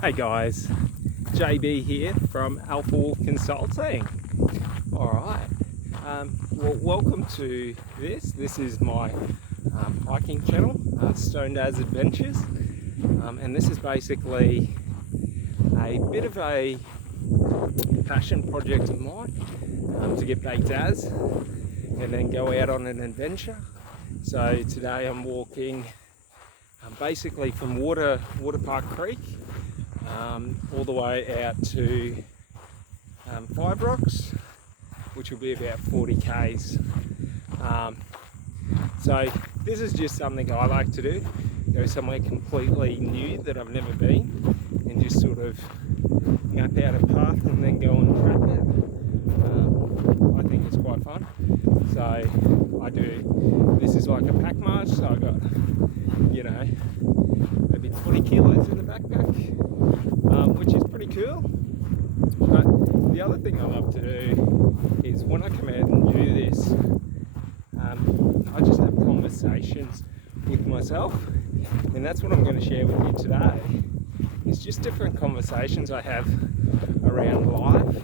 Hey guys, JB here from Alpha Wolf Consulting. Alright, welcome to this. This is my hiking channel, Stone Daz Adventures. And this is basically a bit of a passion project of mine to get baked as and then go out on an adventure. So today I'm walking basically from Waterpark Creek all the way out to Five Rocks, which will be about 40 k's. So this is just something I like to do. Go somewhere completely new that I've never been and just sort of map out a path and then go and track it. I think it's quite fun. So I do, this is like a pack march, so I got, maybe 20 kilos in the backpack, which is pretty cool. But the other thing I love to do is when I come out and do this, I just have conversations with myself, and that's what I'm going to share with you today. It's just different conversations I have around life,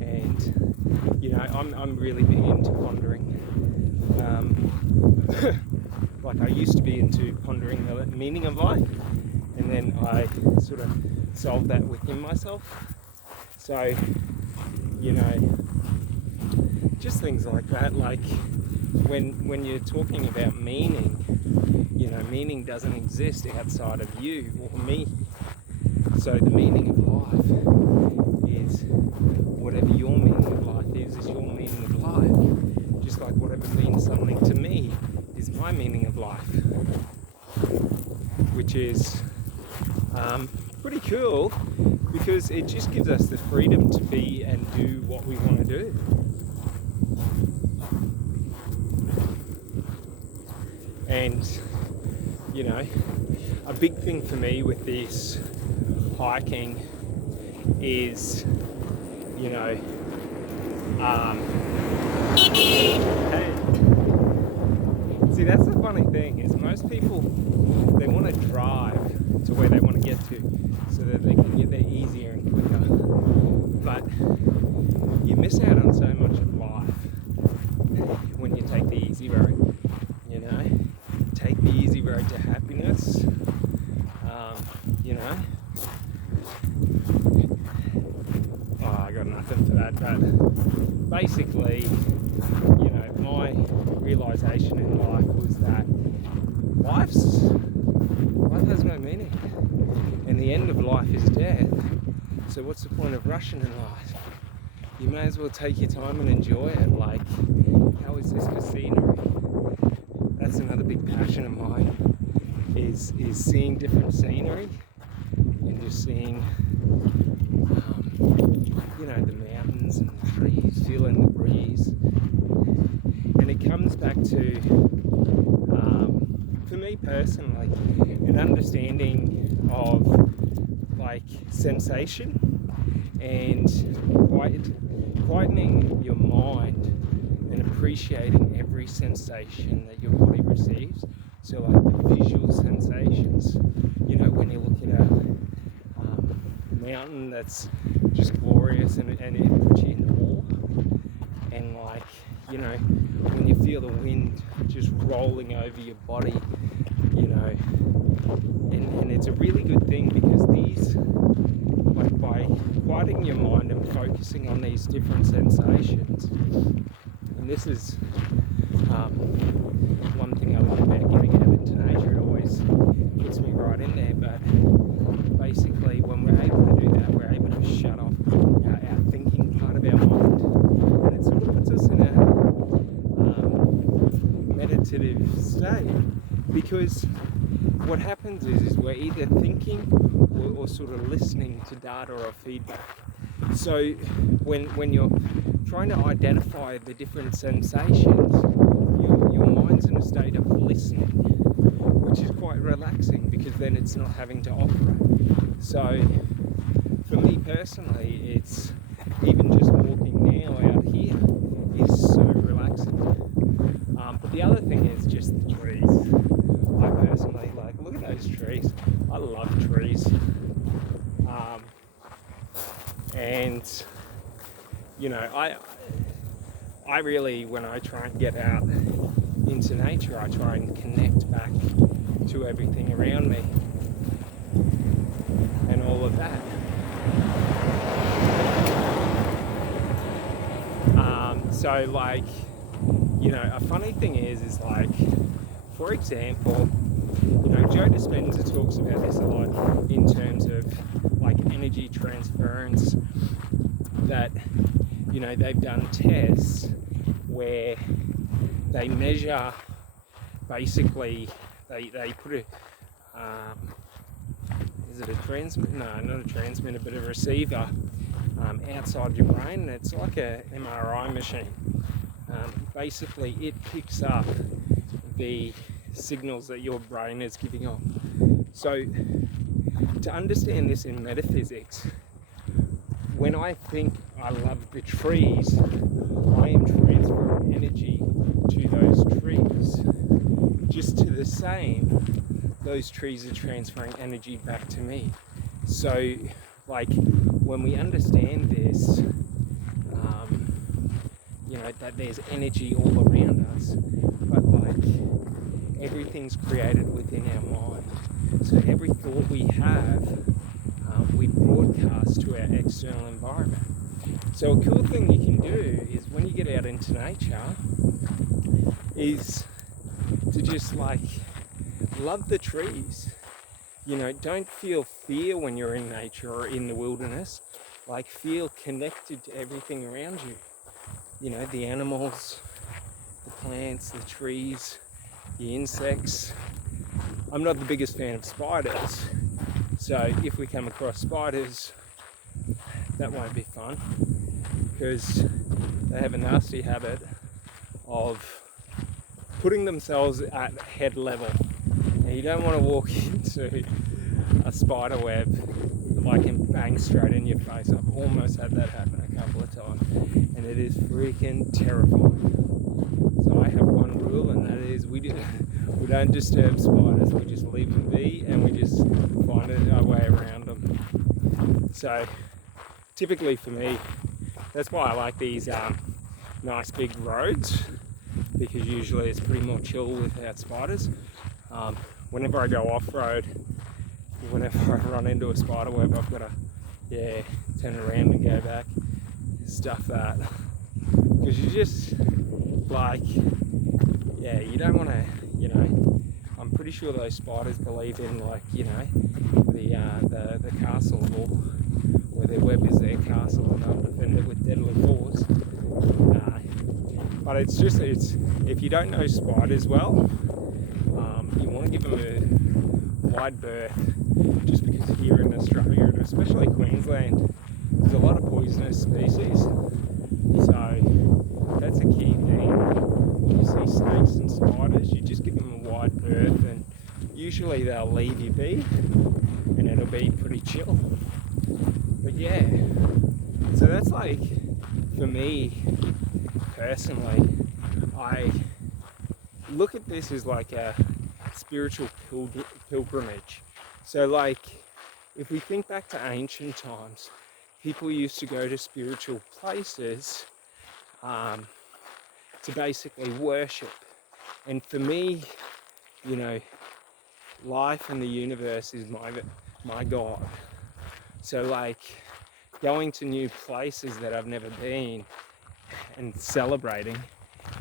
and I'm really big into pondering. Like I used to be into pondering the meaning of life, and then I sort of solved that within myself. So, just things like that. Like when you're talking about meaning, meaning doesn't exist outside of you or me. So the meaning of life is whatever your meaning of life is your meaning of life. Just like whatever means something to me is my meaning of life, which is pretty cool because it just gives us the freedom to be and do what we want to do. And a big thing for me with this hiking is hey, see, that's the funny thing is most people, they want to drive to where they want to get to so that they can get there easier and quicker, but you miss out on so much of life when you take the easy road. Take the easy road to happiness. I got nothing for that, but basically, my realization in life was that life has no meaning, and the end of life is death. So what's the point of rushing in life? You may as well take your time and enjoy it. Like, how is this for scenery? That's another big passion of mine, is seeing different scenery and just seeing the mountains and the trees, feeling the breeze. And it comes back to for me personally, an understanding of like sensation and quietening your mind and appreciating every sensation that your body receives. So like the visual sensations, when you look at a mountain that's just glorious and it puts you in awe, and like, when you feel the wind just rolling over your body, and it's a really good thing because these, like by quieting your mind and focusing on these different sensations, and this is one thing I love about getting out into nature. It always gets me right in there, but basically when we're able to do that, we're able to shut off our thinking part of our mind, and it sort of puts us in a meditative state, because what happens is we're either thinking or sort of listening to data or feedback. So when you're trying to identify the different sensations, your mind's in a state of listening, which is quite relaxing because then it's not having to operate. So for me personally, it's even just walking now out here is so relaxing. But the other thing is just the trees. I personally look at those trees. I love trees. And I really, when I try and get out into nature, I try and connect back to everything around me and all of that. So a funny thing is like, for example, Joe Dispenza talks about this a lot in terms of like energy transference, that they've done tests where they measure, basically they put a is it a transmitter? No, not a transmitter, but a receiver outside your brain. It's like a MRI machine. Basically it picks up the signals that your brain is giving off. So to understand this in metaphysics, when I think I love the trees, I am transferring energy to those trees. Just to the same, those trees are transferring energy back to me. So like when we understand this, that there's energy all around us, but like everything's created within our mind. So every thought we have, we broadcast to our external environment. So a cool thing you can do is when you get out into nature is to just like love the trees. Don't feel fear when you're in nature or in the wilderness. Like feel connected to everything around you. The animals, the plants, the trees, the insects. I'm not the biggest fan of spiders, so if we come across spiders, that won't be fun, because they have a nasty habit of putting themselves at head level. Now you don't want to walk into a spider web like and bang straight in your face. I've almost had that happen a couple of times, and it is freaking terrifying. So I have one rule, and that is we don't disturb spiders. We just leave them be, and we just find our way around them. So typically for me, that's why I like these nice big roads, because usually it's pretty more chill without spiders. Whenever I go off-road, whenever I run into a spider web, I've got to turn around and go back, stuff that, because you just like you don't want to, I'm pretty sure those spiders believe in like the castle wall, where their web is their castle and they'll defend it with deadly force. But it's if you don't know spiders well, you want to give them a wide berth, just because here in Australia, and especially Queensland, there's a lot of poisonous species. So that's a key thing. You see snakes and spiders, you just give them a wide berth, and usually they'll leave you be, and it'll be pretty chill. But yeah, so that's like, for me personally, I look at this as like a spiritual pilgrimage. So like, if we think back to ancient times, people used to go to spiritual places to basically worship. And for me, life and the universe is my God. So like, going to new places that I've never been and celebrating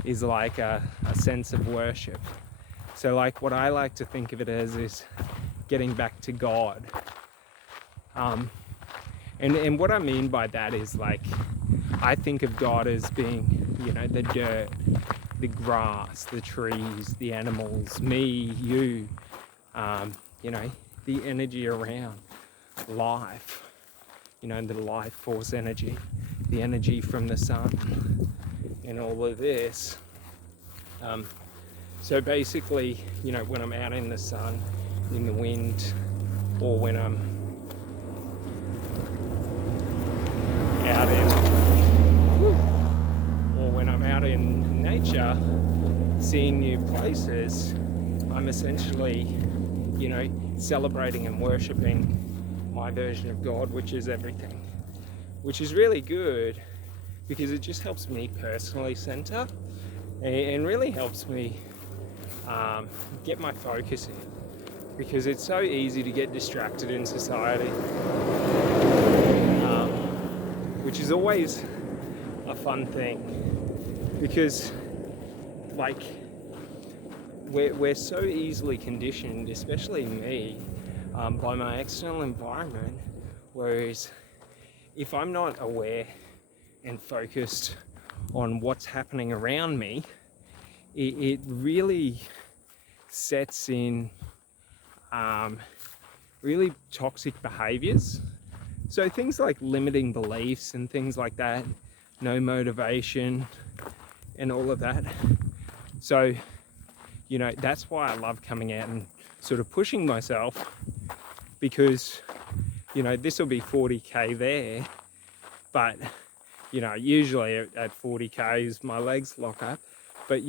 is like a sense of worship. So like, what I like to think of it as is getting back to God. And what I mean by that is like, I think of God as being, the dirt, the grass, the trees, the animals, me, you, the energy around life, the life force energy, the energy from the sun, and all of this. So basically, when I'm out in the sun, in the wind, or when I'm out in nature, seeing new places, I'm essentially, celebrating and worshipping my version of God, which is everything. which is really good because it just helps me personally center and really helps me get my focus in, because it's so easy to get distracted in society, which is always a fun thing, because like we're so easily conditioned, especially me, by my external environment, whereas if I'm not aware and focused on what's happening around me, it really sets in really toxic behaviors. So things like limiting beliefs and things like that, no motivation and all of that. So, that's why I love coming out and sort of pushing myself, because, this will be 40k there, but, usually at 40k's my legs lock up, but,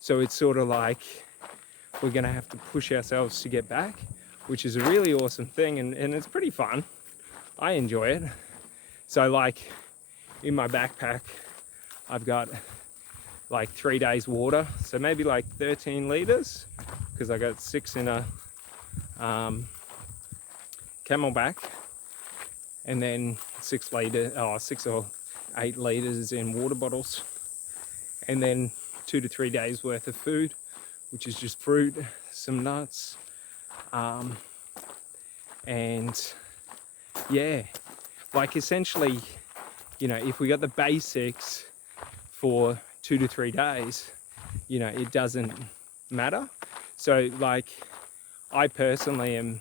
so it's sort of like we're going to have to push ourselves to get back, which is a really awesome thing, and it's pretty fun. I enjoy it. So like in my backpack, I've got like 3 days water, so maybe like 13 liters, because I got 6 in a Camelback, and then 6 or 8 liters in water bottles, and then 2 to 3 days worth of food, which is just fruit, some nuts, and yeah, like essentially, if we got the basics for 2 to 3 days, it doesn't matter. So like, I personally am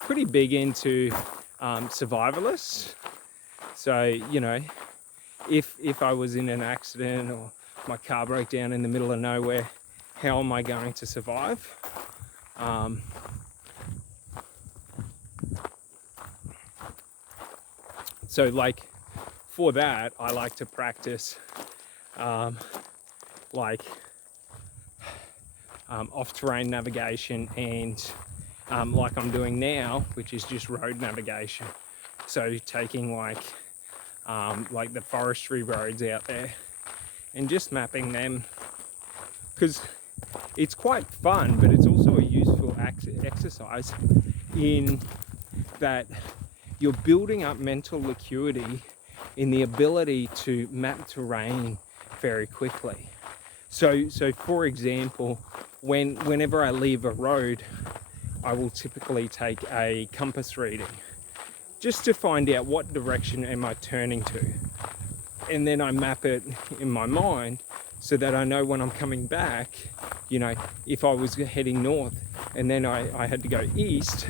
pretty big into survivalists. So, if I was in an accident or my car broke down in the middle of nowhere, how am I going to survive? So like for that, I like to practice off-terrain navigation and like I'm doing now, which is just road navigation. So taking like the forestry roads out there and just mapping them, because it's quite fun, but it's also a useful exercise in that you're building up mental acuity in the ability to map terrain very quickly. So for example, whenever I leave a road, I will typically take a compass reading just to find out what direction am I turning to. And then I map it in my mind so that I know when I'm coming back, if I was heading north and then I had to go east,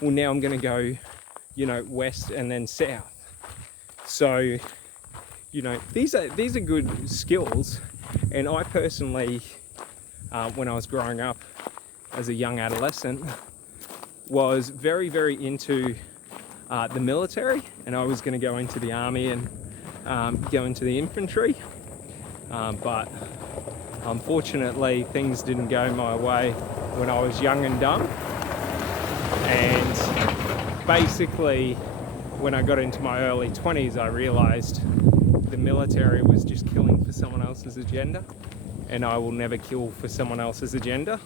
well, now I'm going to go, west and then south. So, these are good skills. And I personally, when I was growing up as a young adolescent, was very, very into the military, and I was going to go into the army and go into the infantry, but unfortunately things didn't go my way when I was young and dumb. And basically when I got into my early 20s, I realized the military was just killing for someone else's agenda, and I will never kill for someone else's agenda.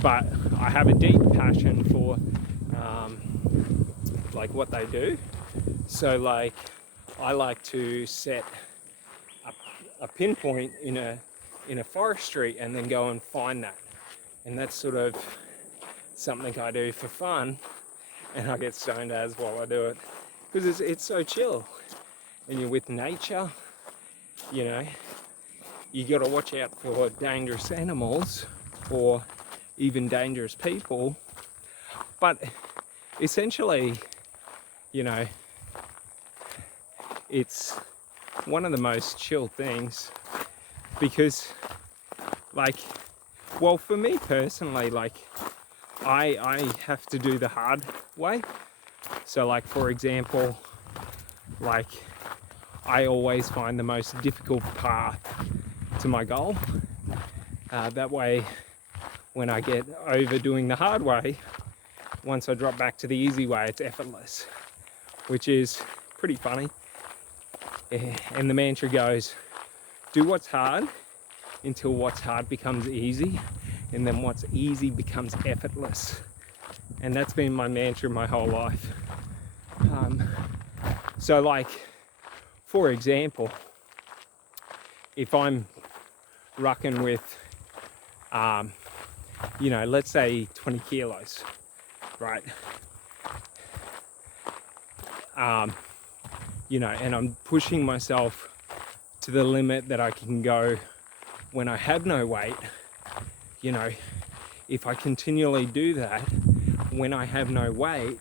But I have a deep passion for like what they do. So like, I like to set a pinpoint in a forestry and then go and find that. And that's sort of something I do for fun, and I get stoned as while I do it, because it's so chill and you're with nature. You got to watch out for dangerous animals or even dangerous people, but essentially, it's one of the most chill things, because for me personally, I have to do the hard way. So like, for example, I always find the most difficult path to my goal. That way, when I get over doing the hard way, once I drop back to the easy way, it's effortless, which is pretty funny. And the mantra goes, do what's hard until what's hard becomes easy, and then what's easy becomes effortless. And that's been my mantra my whole life. So like, for example, if I'm rucking with, let's say 20 kilos, right? And I'm pushing myself to the limit that I can go when I have no weight. If I continually do that when I have no weight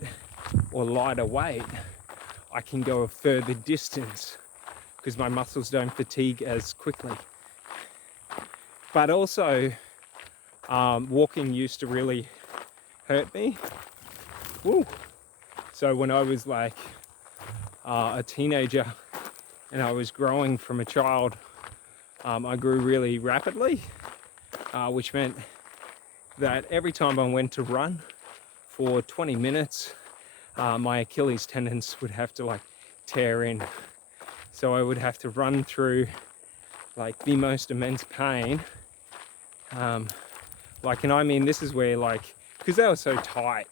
or lighter weight, I can go a further distance because my muscles don't fatigue as quickly. But also, walking used to really hurt me. Woo. So when I was like a teenager and I was growing from a child, I grew really rapidly, which meant that every time I went to run for 20 minutes, my Achilles tendons would have to like tear in. So I would have to run through like the most immense pain. And I mean, this is where like, because they were so tight,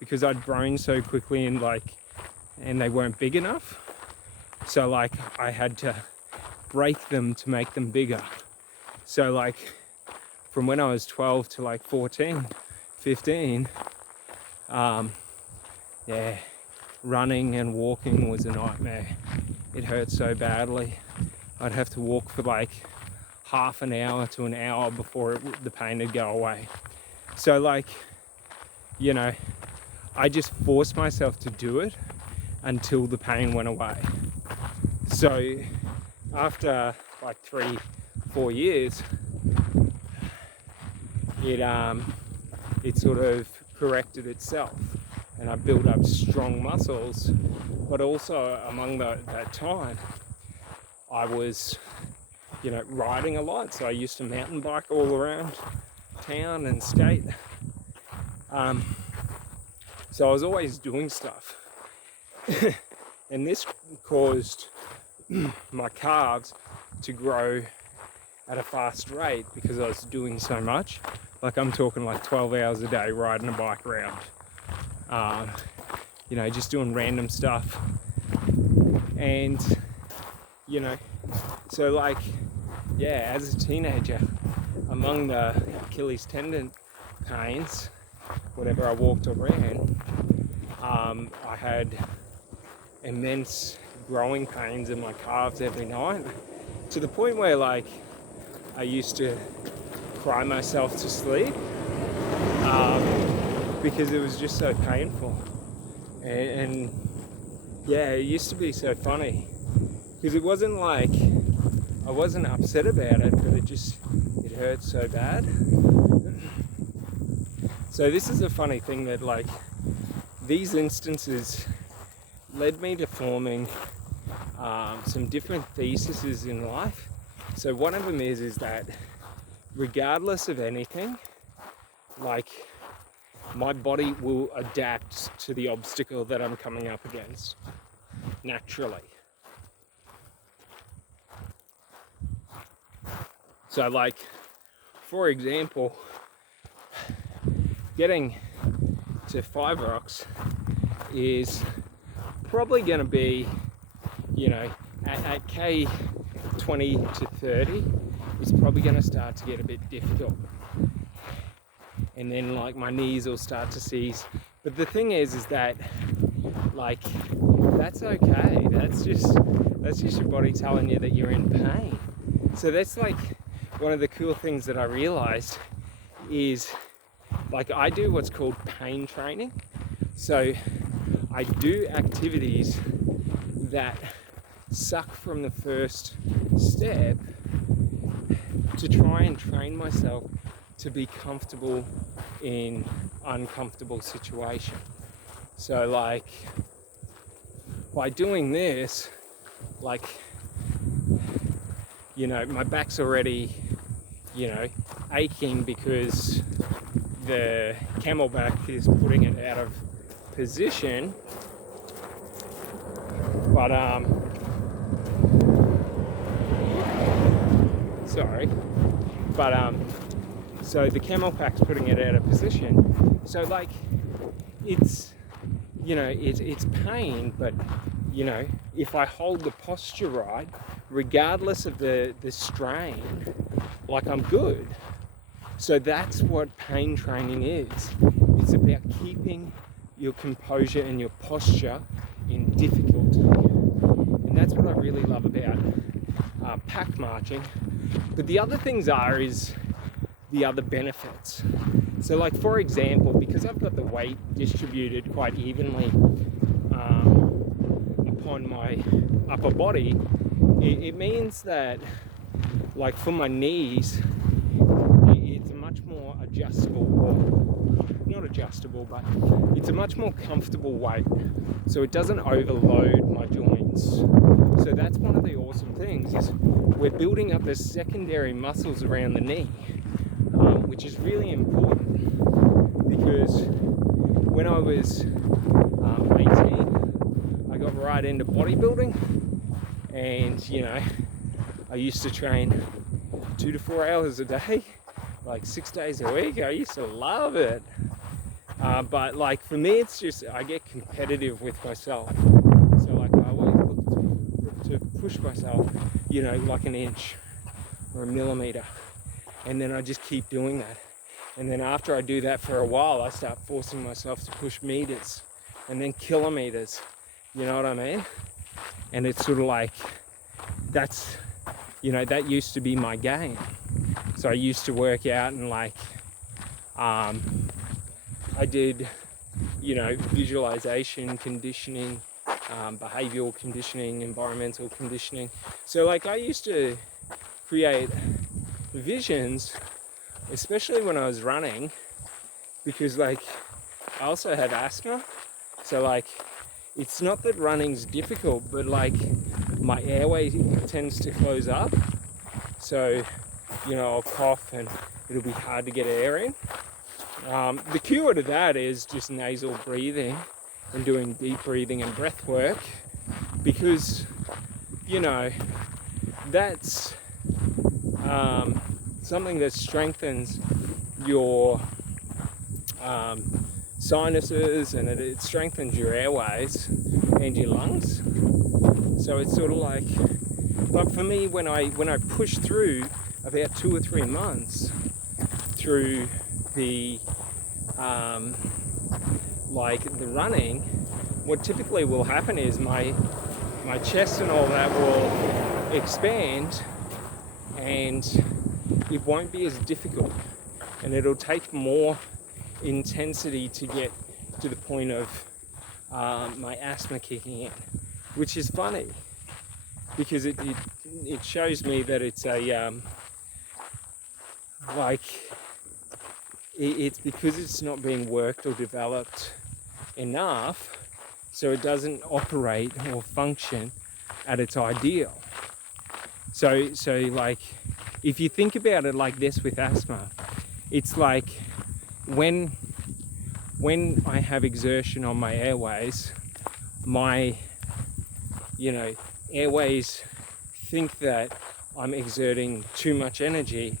because I'd grown so quickly and they weren't big enough. So like I had to break them to make them bigger. So like from when I was 12 to like 14, 15, running and walking was a nightmare. It hurt so badly. I'd have to walk for like half an hour to an hour before the pain would go away. So like, I just forced myself to do it until the pain went away. So after like 3-4 years, it sort of corrected itself, and I built up strong muscles. But also among that time, I was, riding a lot. So I used to mountain bike all around town and skate. So I was always doing stuff. And this caused my calves to grow at a fast rate because I was doing so much. Like I'm talking like 12 hours a day riding a bike around. Just doing random stuff. And, so like, as a teenager, among the Achilles tendon pains, whenever I walked or ran, I had immense growing pains in my calves every night, to the point where like I used to cry myself to sleep because it was just so painful. And it used to be so funny because it wasn't like I wasn't upset about it, but it hurt so bad. So this is a funny thing that like these instances led me to forming some different theses in life. So one of them is that regardless of anything, like my body will adapt to the obstacle that I'm coming up against naturally. So like, for example, getting to 5 Rocks is probably going to be, at K 20 to 30, it's probably going to start to get a bit difficult. And then like my knees will start to seize. But the thing is that like, that's okay. That's just your body telling you that you're in pain. So that's like one of the cool things that I realized is like I do what's called pain training. So I do activities that suck from the first step to try and train myself to be comfortable in uncomfortable situations. So like by doing this, like, my back's already, aching because the camelback is putting it out of position. But sorry, but so the CamelBak's putting it out of position. So like, it's, you know, it's pain, but you know, if I hold the posture right, regardless of the strain, like, I'm good. So that's what pain training is. It's about keeping your composure and your posture in difficulty. And that's what I really love about pack marching. But the other things is the other benefits. So like, for example, because I've got the weight distributed quite evenly upon my upper body, it means that, like, for my knees, it's a much more adjustable, or not adjustable, but it's a much more comfortable weight, so it doesn't overload my joints. So that's one of the awesome things, is we're building up the secondary muscles around the knee, which is really important, because when I was 18, I got right into bodybuilding, and you know, I used to train 2 to 4 hours a day, like 6 days a week. I used to love it. But like, for me, it's just, I get competitive with myself. So like, I always look to push myself, you know, like an inch or a millimeter. And then I just keep doing that. And then after I do that for a while, I start forcing myself to push meters and then kilometers. You know what I mean? And it's sort of like, that's, you know, that used to be my game. So I used to work out, and like, I did, you know, visualization conditioning, behavioral conditioning, environmental conditioning. So like, I used to create visions, especially when I was running, because like, I also have asthma. So like, it's not that running's difficult, but like, my airway tends to close up. So, you know, I'll cough and it'll be hard to get air in. The cure to that is just nasal breathing and doing deep breathing and breath work, because, you know, that's something that strengthens your sinuses, and it strengthens your airways and your lungs. So it's sort of like, but for me, when I push through about 2 or 3 months through the like the running, what typically will happen is my chest and all that will expand, and it won't be as difficult, and it'll take more intensity to get to the point of my asthma kicking in, which is funny, because it shows me that it's a like, it's because it's not being worked or developed enough, so it doesn't operate or function at its ideal. So like, if you think about it like this with asthma, it's like, when I have exertion on my airways, my, you know, airways think that I'm exerting too much energy,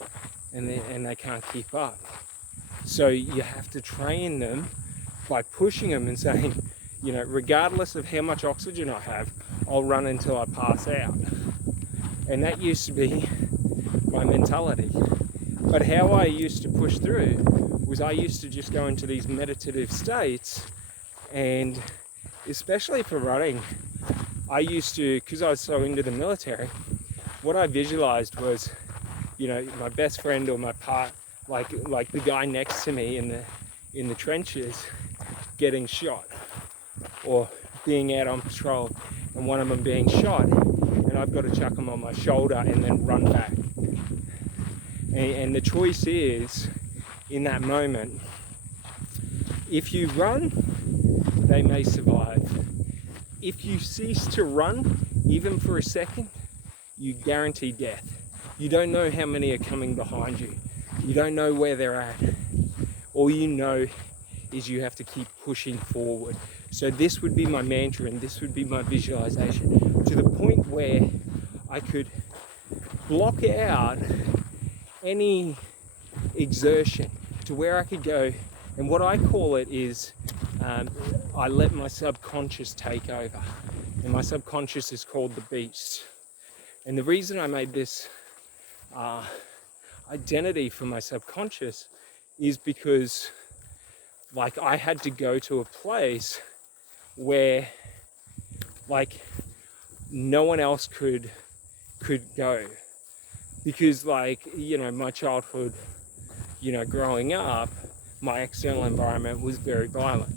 and they can't keep up. So you have to train them by pushing them and saying, you know, regardless of how much oxygen I have, I'll run until I pass out. And that used to be my mentality. But how I used to push through was, I used to just go into these meditative states, and especially for running, I used to, because I was so into the military, what I visualized was, you know, my best friend or my like the guy next to me in the trenches getting shot, or being out on patrol and one of them being shot, and I've got to chuck them on my shoulder and then run back. And the choice is, in that moment, if you run, they may survive. If you cease to run, even for a second, you guarantee death. You don't know how many are coming behind you. You don't know where they're at. All you know is you have to keep pushing forward. So this would be my mantra and this would be my visualization, to the point where I could block out any exertion, to where I could go. And what I call it is I let my subconscious take over. And my subconscious is called the beast. And the reason I made this identity for my subconscious is because, like, I had to go to a place where, like, no one else could go, because, like, you know, my childhood, you know, growing up, my external environment was very violent.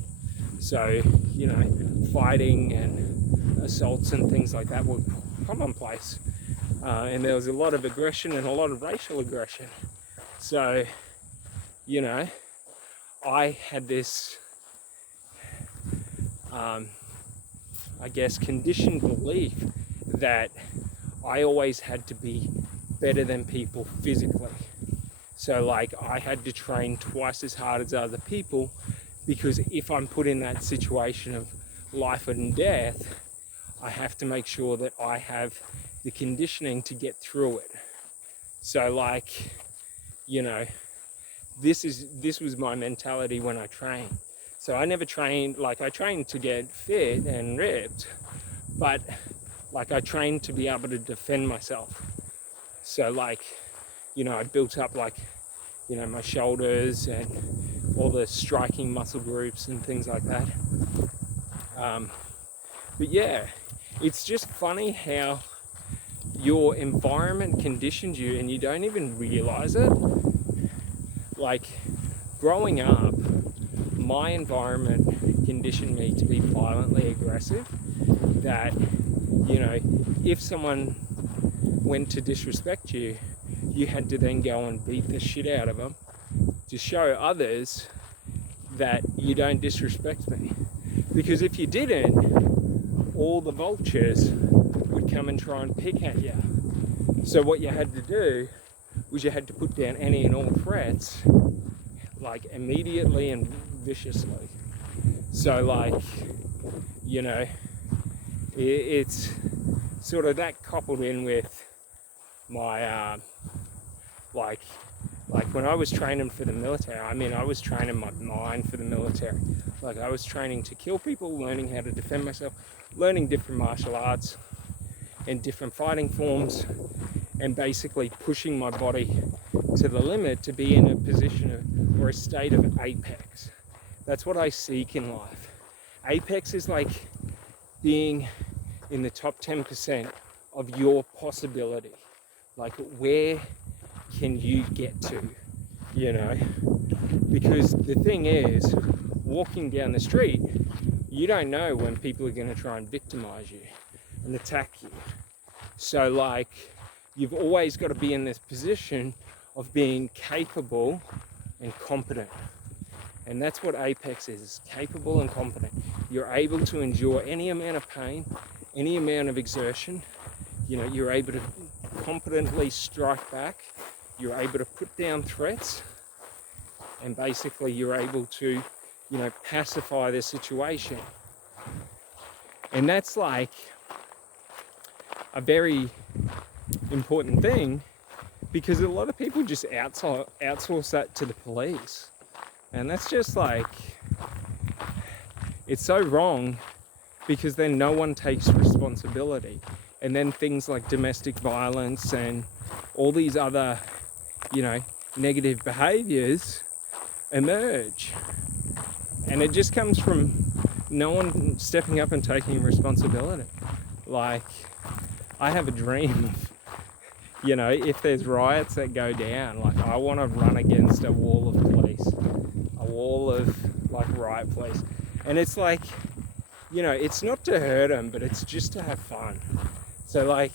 So, you know, fighting and assaults and things like that were commonplace. And there was a lot of aggression and a lot of racial aggression. So, you know, I had this, I guess, conditioned belief that I always had to be better than people physically. So, like, I had to train twice as hard as other people, because if I'm put in that situation of life and death, I have to make sure that I have the conditioning to get through it. So, like, you know, this was my mentality when I trained. So I never trained, like, I trained to get fit and ripped, but, like, I trained to be able to defend myself. So, like, you know, I built up, like, you know, my shoulders and all the striking muscle groups and things like that. But yeah, it's just funny how your environment conditions you and you don't even realize it. Like, growing up, my environment conditioned me to be violently aggressive. That, you know, if someone went to disrespect you, you had to then go and beat the shit out of them to show others that you don't disrespect me. Because if you didn't, all the vultures would come and try and pick at you. So what you had to do was you had to put down any and all threats, like, immediately and viciously. So, like, you know, it's sort of that coupled in with my like when I was training for the military, I mean, I was training my mind for the military. Like, I was training to kill people, learning how to defend myself, learning different martial arts and different fighting forms, and basically pushing my body to the limit to be in a position of, or a state of apex. That's what I seek in life. Apex is like being in the top 10% of your possibility. Like, where can you get to, you know? Because the thing is, walking down the street, you don't know when people are going to try and victimize you and attack you. So, like, you've always got to be in this position of being capable and competent. And that's what Apex is, capable and competent. You're able to endure any amount of pain, any amount of exertion. You know, you're able to competently strike back. You're able to put down threats. And basically you're able to, you know, pacify the situation. And that's, like, a important thing, because a lot of people just outsource that to the police. And that's just, like, it's so wrong, because then no one takes responsibility. And then things like domestic violence and all these other, you know, negative behaviors emerge. And it just comes from no one stepping up and taking responsibility. Like, I have a dream of, you know, if there's riots that go down, like, I want to run against a wall of police, a wall of, like, riot police. And it's like, you know, it's not to hurt them, but it's just to have fun. So, like,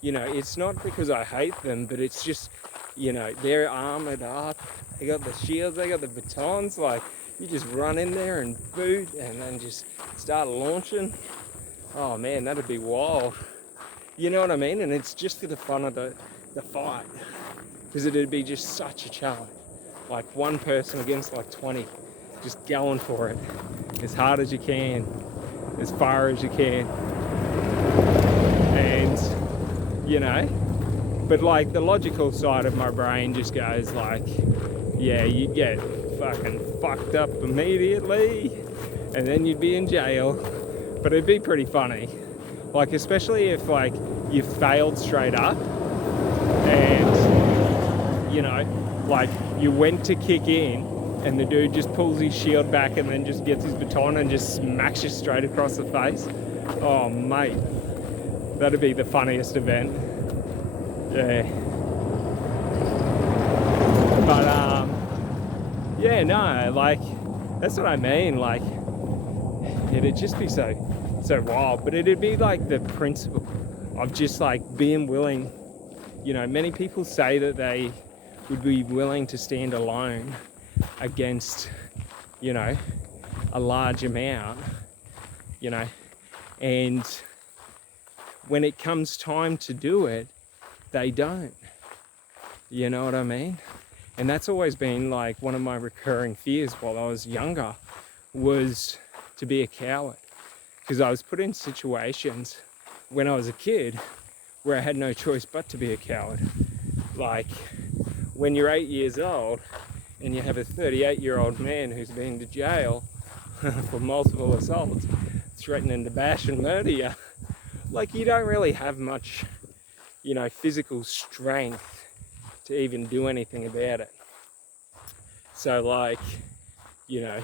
you know, it's not because I hate them, but it's just, you know, they're armored up, they got the shields, they got the batons, like, you just run in there and boot and then just start launching. Oh man, that'd be wild. You know what I mean? And it's just for the fun of the fight, because it'd be just such a challenge. Like, one person against, like, 20. just going for it as hard as you can, as far as you can. And, you know, but like the logical side of my brain just goes like, yeah, you get fucking fucked up immediately and then you'd be in jail. But it'd be pretty funny. Like, especially if like you failed straight up and, you know, like you went to kick in and the dude just pulls his shield back and then just gets his baton and just smacks you straight across the face. Oh, mate. That'd be the funniest event. Yeah. But, yeah, no, like, that's what I mean. Like, it'd just be so wild. But it'd be like the principle of just like being willing. You know, many people say that they would be willing to stand alone against, you know, a large amount, you know, and when it comes time to do it, they don't. You know what I mean? And that's always been like one of my recurring fears while I was younger, was to be a coward. Because I was put in situations when I was a kid where I had no choice but to be a coward. Like when you're 8 years old and you have a 38-year-old man who's been to jail for multiple assaults, threatening to bash and murder you, like you don't really have much, you know, physical strength to even do anything about it. So like, you know,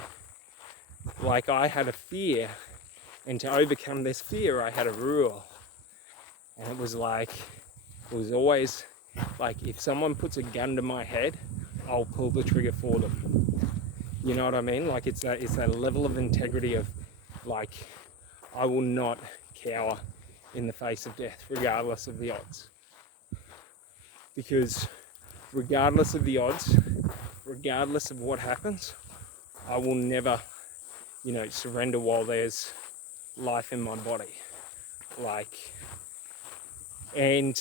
like I had a fear, and to overcome this fear I had a rule. And it was like, it was always like, if someone puts a gun to my head, I'll pull the trigger for them. You know what I mean? Like it's that level of integrity of like, I will not cower in the face of death regardless of the odds. Because regardless of the odds, regardless of what happens, I will never, you know, surrender while there's life in my body. Like, and